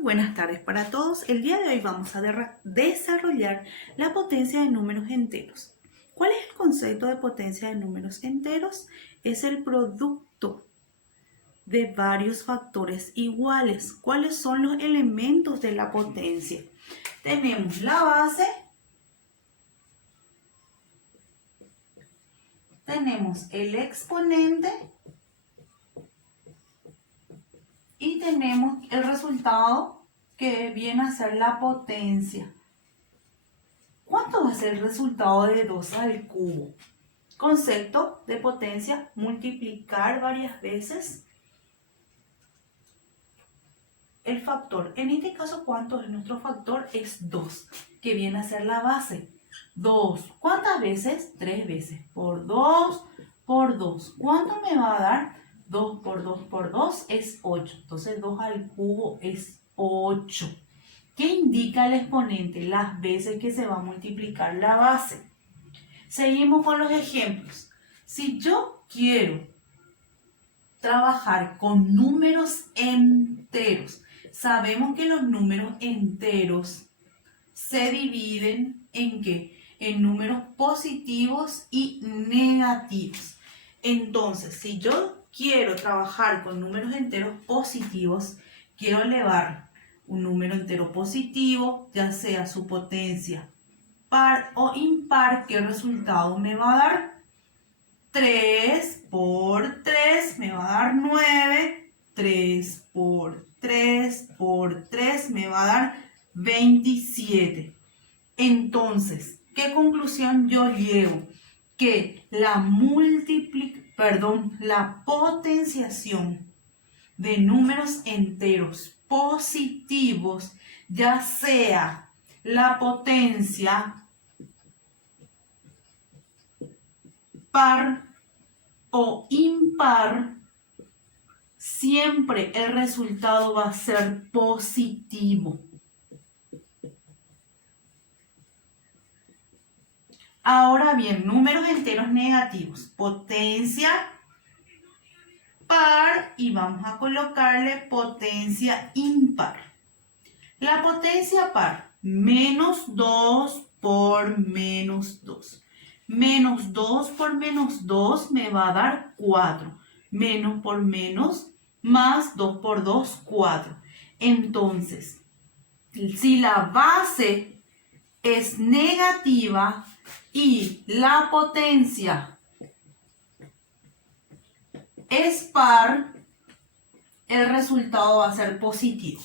Muy buenas tardes para todos. El día de hoy vamos a desarrollar la potencia de números enteros. ¿Cuál es el concepto de potencia de números enteros? Es el producto de varios factores iguales. ¿Cuáles son los elementos de la potencia? Tenemos la base, tenemos el exponente y tenemos el resultado que viene a ser la potencia. ¿Cuánto va a ser el resultado de 2 al cubo? Concepto de potencia, multiplicar varias veces el factor. En este caso, ¿cuánto es nuestro factor? Es 2, que viene a ser la base. 2. ¿Cuántas veces? 3 veces. Por 2, por 2. ¿Cuánto me va a dar? 2 por 2 por 2 es 8. Entonces 2 al cubo es 8. ¿Qué indica el exponente? Las veces que se va a multiplicar la base. Seguimos con los ejemplos. Si yo quiero trabajar con números enteros, sabemos que los números enteros se dividen ¿en qué? En números positivos y negativos. Entonces, si yo quiero trabajar con números enteros positivos, quiero elevar un número entero positivo, ya sea su potencia par o impar, ¿qué resultado me va a dar? 3 por 3 me va a dar 9, 3 por 3 por 3 me va a dar 27. Entonces, ¿qué conclusión yo llevo? Que la potenciación de números enteros positivos, ya sea la potencia par o impar, siempre el resultado va a ser positivo. Ahora bien, números enteros negativos, potencia par y vamos a colocarle potencia impar. La potencia par, menos 2 por menos 2. Menos 2 por menos 2 me va a dar 4. Menos por menos, más 2 por 2, 4. Entonces, si la base es negativa y la potencia es par, el resultado va a ser positivo.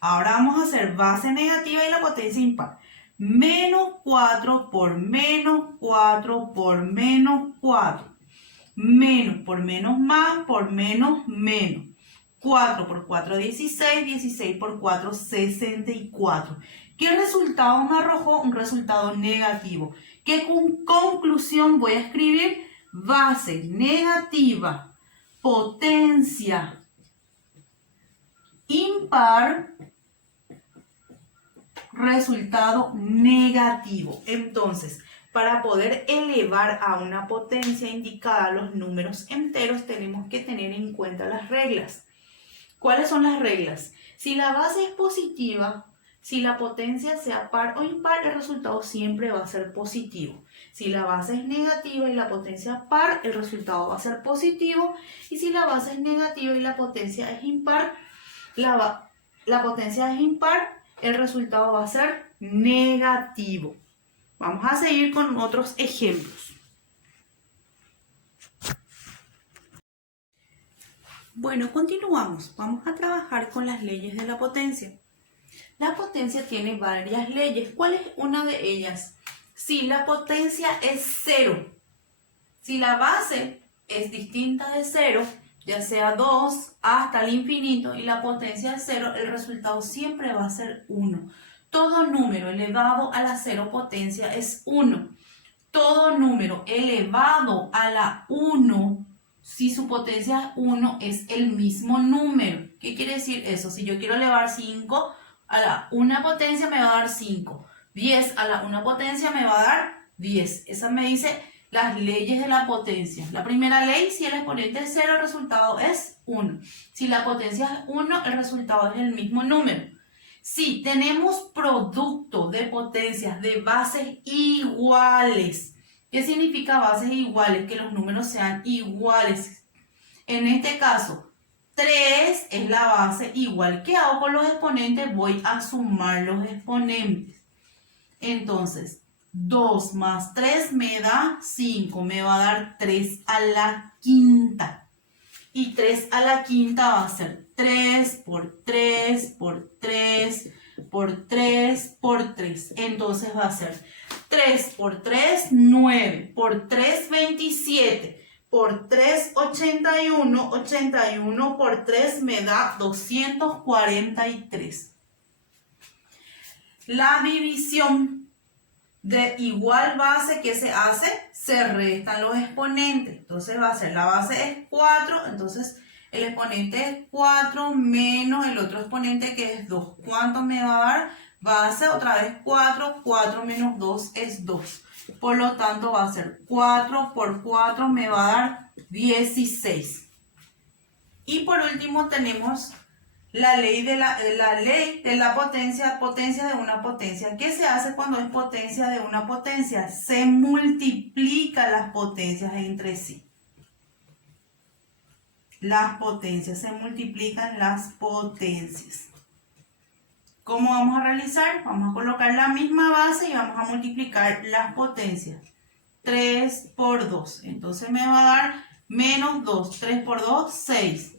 Ahora vamos a hacer base negativa y la potencia impar. Menos 4 por menos 4 por menos 4. Menos por menos más por menos menos. 4 por 4, 16. 16 por 4, 64. ¿Qué resultado me arrojó? Un resultado negativo. ¿Qué conclusión voy a escribir? Base negativa, potencia impar, resultado negativo. Entonces, para poder elevar a una potencia indicada los números enteros, tenemos que tener en cuenta las reglas. ¿Cuáles son las reglas? Si la base es positiva, si la potencia sea par o impar, el resultado siempre va a ser positivo. Si la base es negativa y la potencia par, el resultado va a ser positivo. Y si la base es negativa y la potencia es impar, la potencia es impar, el resultado va a ser negativo. Vamos a seguir con otros ejemplos. Bueno, continuamos. Vamos a trabajar con las leyes de la potencia. La potencia tiene varias leyes. ¿Cuál es una de ellas? Si la potencia es 0, si la base es distinta de 0, ya sea 2 hasta el infinito y la potencia es 0, el resultado siempre va a ser 1. Todo número elevado a la 0 potencia es 1. Todo número elevado a la 1, si su potencia es 1, es el mismo número. ¿Qué quiere decir eso? Si yo quiero elevar 5 a la 1 potencia, me va a dar 5. 10 a la 1 potencia me va a dar 10. Esa me dice las leyes de la potencia. La primera ley, si el exponente es 0, el resultado es 1. Si la potencia es 1, el resultado es el mismo número. Si tenemos producto de potencias de bases iguales, ¿qué significa bases iguales? Que los números sean iguales. En este caso, 3 es la base igual. ¿Qué hago con los exponentes? Voy a sumar los exponentes. Entonces, 2 más 3 me da 5. Me va a dar 3 a la quinta. Y 3 a la quinta va a ser 3 por 3 por 3 por 3 por 3. Entonces va a ser 3 por 3, 9. Por 3, 27. Por 3, 81. 81 por 3 me da 243. La división de igual base, ¿qué se hace? Se restan los exponentes. Entonces va a ser, la base es 4, entonces el exponente es 4 menos el otro exponente que es 2. ¿Cuánto me va a dar? Base otra vez 4, 4 menos 2 es 2. Por lo tanto va a ser 4 por 4 me va a dar 16. Y por último tenemos la ley de la potencia de una potencia. ¿Qué se hace cuando es potencia de una potencia? Se multiplican las potencias entre sí. Las potencias, se multiplican las potencias. ¿Cómo vamos a realizar? Vamos a colocar la misma base y vamos a multiplicar las potencias. 3 por 2. Entonces me va a dar menos 2. 3 por 2, 6.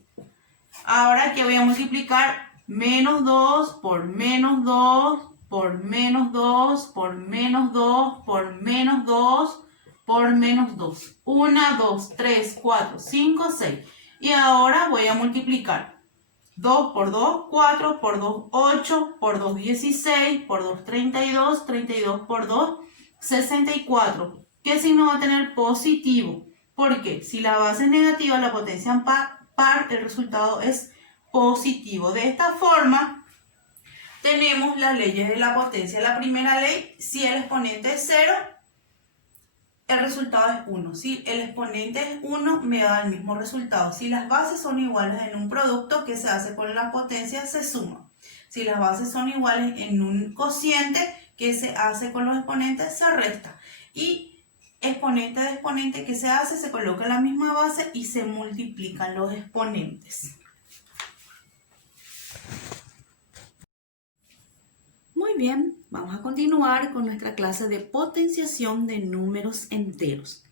Ahora que voy a multiplicar menos 2 por menos 2 por menos 2 por menos 2 por menos 2 por menos 2. 1, 2, 3, 4, 5, 6. Y ahora voy a multiplicar 2 por 2, 4 por 2, 8 por 2, 16 por 2, 32, 32 por 2, 64. ¿Qué signo va a tener? Positivo. Porque si la base es negativa, la potencia en par, el resultado es positivo. De esta forma, tenemos las leyes de la potencia. La primera ley, si el exponente es 0, el resultado es 1. Si el exponente es 1, me da el mismo resultado. Si las bases son iguales en un producto, ¿qué se hace con la potencia? Se suma. Si las bases son iguales en un cociente, ¿qué se hace con los exponentes? Se resta. Y exponente de exponente, ¿qué se hace? Se coloca la misma base y se multiplican los exponentes. Muy bien, vamos a continuar con nuestra clase de potenciación de números enteros.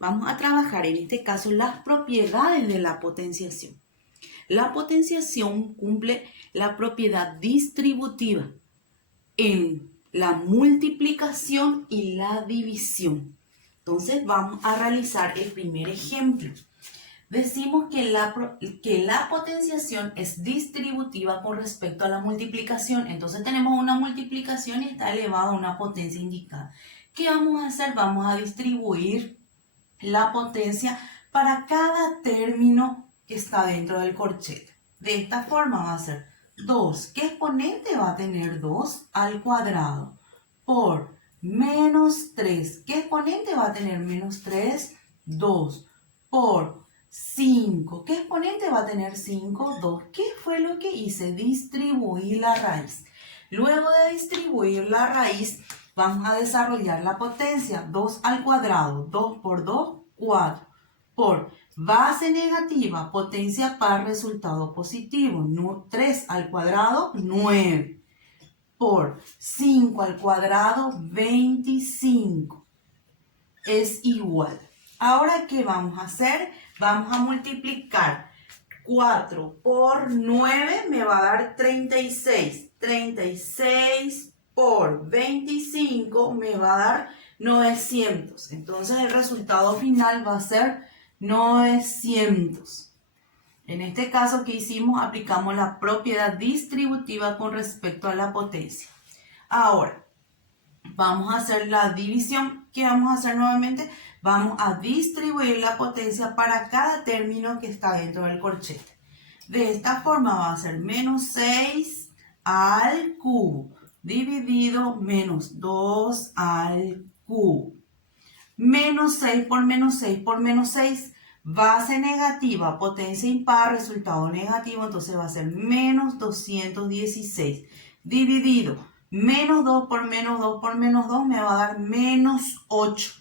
Vamos a trabajar en este caso las propiedades de la potenciación. La potenciación cumple la propiedad distributiva en la multiplicación y la división. Entonces vamos a realizar el primer ejemplo. Decimos que la potenciación es distributiva con respecto a la multiplicación. Entonces tenemos una multiplicación y está elevada a una potencia indicada. ¿Qué vamos a hacer? Vamos a distribuir la potencia para cada término que está dentro del corchete. De esta forma va a ser 2. ¿Qué exponente va a tener 2 al cuadrado? Por menos 3. ¿Qué exponente va a tener menos 3? 2. Por 5. ¿Qué exponente va a tener 5? 2. ¿Qué fue lo que hice? Distribuir la raíz. Luego de distribuir la raíz, vamos a desarrollar la potencia. 2 al cuadrado. 2 por 2, 4. Por base negativa, potencia par, resultado positivo. 3 al cuadrado, 9. Por 5 al cuadrado, 25. Es igual. Ahora, ¿qué vamos a hacer? Vamos a multiplicar 4 por 9, me va a dar 36. 36 por 25 me va a dar 900. Entonces, el resultado final va a ser 900. En este caso, ¿qué hicimos? Aplicamos la propiedad distributiva con respecto a la potencia. Ahora, vamos a hacer la división. ¿Qué vamos a hacer nuevamente? Vamos a distribuir la potencia para cada término que está dentro del corchete. De esta forma va a ser menos 6 al cubo dividido menos 2 al cubo. Menos 6 por menos 6 por menos 6. Base negativa, potencia impar, resultado negativo, entonces va a ser menos 216. dividido menos 2 por menos 2 por menos 2 me va a dar menos 8.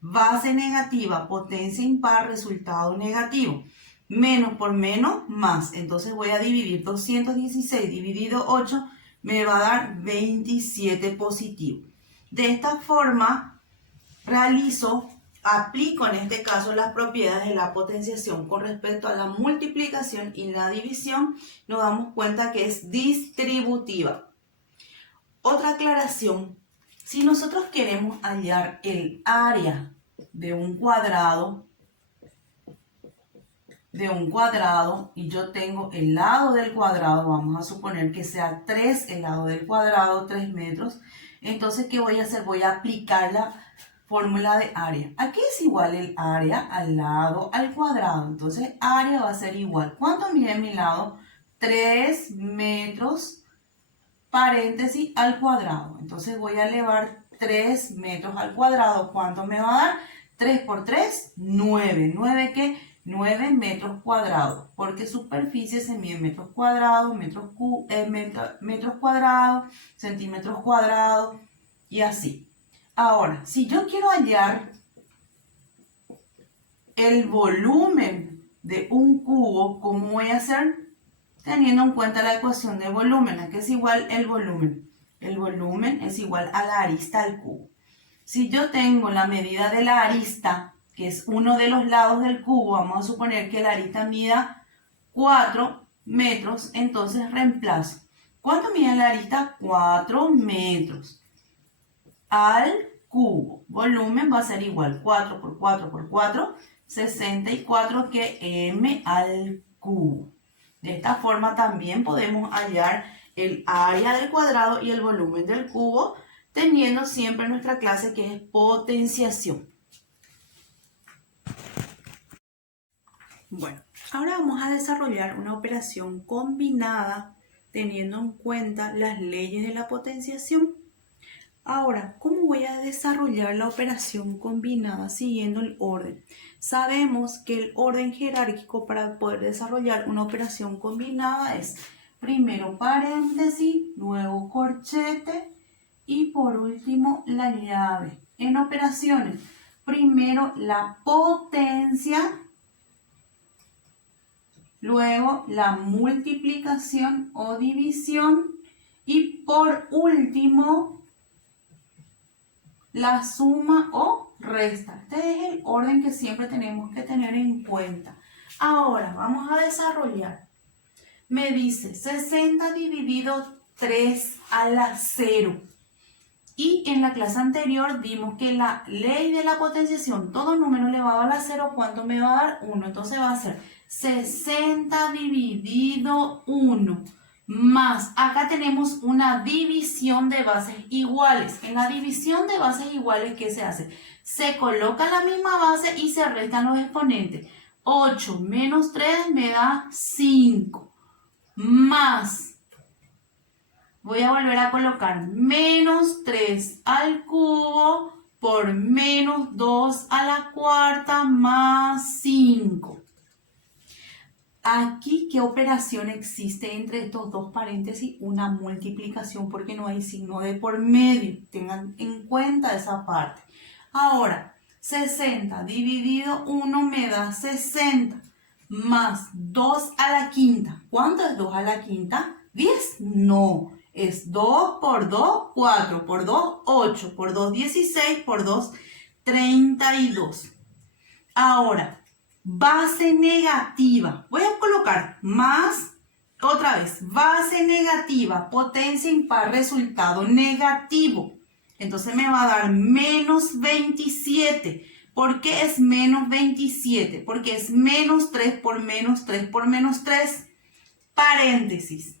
Base negativa, potencia impar, resultado negativo. Menos por menos, más. Entonces voy a dividir 216 dividido 8, me va a dar 27 positivo. De esta forma, aplico en este caso las propiedades de la potenciación con respecto a la multiplicación y la división. Nos damos cuenta que es distributiva. Otra aclaración. Si nosotros queremos hallar el área de un cuadrado y yo tengo el lado del cuadrado, vamos a suponer que sea 3, el lado del cuadrado, 3 metros. Entonces, ¿qué voy a hacer? Voy a aplicar la fórmula de área. Aquí es igual el área al lado al cuadrado. Entonces, área va a ser igual. ¿Cuánto mide mi lado? 3 metros, paréntesis, al cuadrado. Entonces, voy a elevar 3 metros al cuadrado. ¿Cuánto me va a dar? 3 por 3, 9. ¿9 qué? 9 metros cuadrados, porque superficie se mide en metros cuadrados, metros cuadrados, centímetros cuadrados y así. Ahora, si yo quiero hallar el volumen de un cubo, ¿cómo voy a hacer? Teniendo en cuenta la ecuación de volumen, ¿a qué es igual el volumen? El volumen es igual a la arista al cubo. Si yo tengo la medida de la arista, que es uno de los lados del cubo, vamos a suponer que la arista mida 4 metros, entonces reemplazo. ¿Cuánto mide la arista? 4 metros al cubo. Volumen va a ser igual 4 por 4 por 4, 64, que m al cubo. De esta forma también podemos hallar el área del cuadrado y el volumen del cubo, teniendo siempre nuestra clase que es potenciación. Bueno, ahora vamos a desarrollar una operación combinada teniendo en cuenta las leyes de la potenciación. Ahora, ¿cómo voy a desarrollar la operación combinada siguiendo el orden? Sabemos que el orden jerárquico para poder desarrollar una operación combinada es primero paréntesis, luego corchete y por último la llave. En operaciones, primero la potencia, luego la multiplicación o división y por último la suma o resta. Este es el orden que siempre tenemos que tener en cuenta. Ahora vamos a desarrollar. Me dice 60 dividido 3 a la 0. Y en la clase anterior vimos que la ley de la potenciación, todo número elevado a la 0, ¿cuánto me va a dar? 1. Entonces va a ser 60 dividido 1 más, acá tenemos una división de bases iguales. En la división de bases iguales, ¿qué se hace? Se coloca la misma base y se restan los exponentes. 8 menos 3 me da 5 más, voy a volver a colocar menos 3 al cubo por menos 2 a la cuarta más 5. Aquí, ¿qué operación existe entre estos dos paréntesis? Una multiplicación, porque no hay signo de por medio. Tengan en cuenta esa parte. Ahora, 60 dividido 1 me da 60 más 2 a la quinta. ¿Cuánto es 2 a la quinta? ¿10? No. Es 2 por 2, 4, por 2, 8, por 2, 16, por 2, 32. Ahora, base negativa. Voy a colocar más, otra vez, base negativa, potencia impar, resultado negativo. Entonces me va a dar menos 27. ¿Por qué es menos 27? Porque es menos 3 por menos 3 por menos 3. Paréntesis.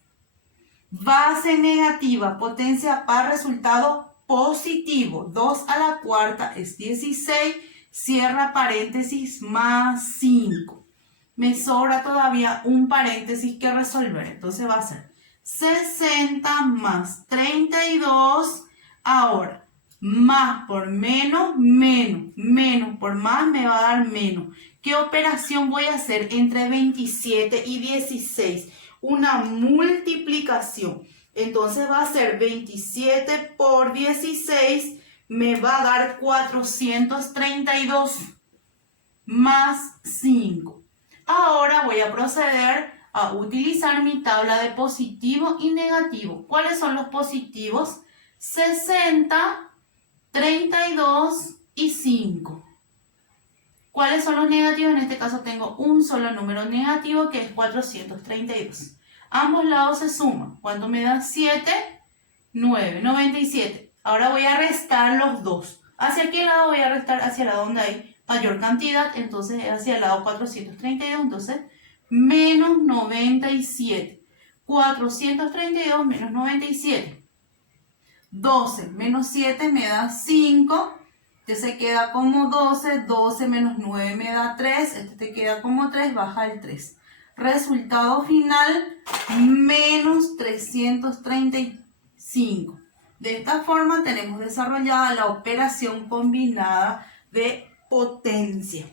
Base negativa, potencia par, resultado positivo. 2 a la cuarta es 16. Cierra paréntesis más 5. Me sobra todavía un paréntesis que resolver. Entonces va a ser 60 más 32. Ahora, más por menos, menos. Menos por más me va a dar menos. ¿Qué operación voy a hacer entre 27 y 16? Una multiplicación. Entonces va a ser 27 por 16, me va a dar 432 más 5. Ahora voy a proceder a utilizar mi tabla de positivo y negativo. ¿Cuáles son los positivos? 60, 32 y 5. ¿Cuáles son los negativos? En este caso tengo un solo número negativo que es 432. Ambos lados se suman. ¿Cuánto me da? 7, 9, 97. Ahora voy a restar los dos. ¿Hacia qué lado voy a restar? Hacia el lado donde hay mayor cantidad. Entonces es hacia el lado 432. Entonces menos 97. 432 menos 97. 12 menos 7 me da 5. Este se queda como 12. 12 menos 9 me da 3. Este te queda como 3. Baja el 3. Resultado final, menos 335. De esta forma tenemos desarrollada la operación combinada de potencia.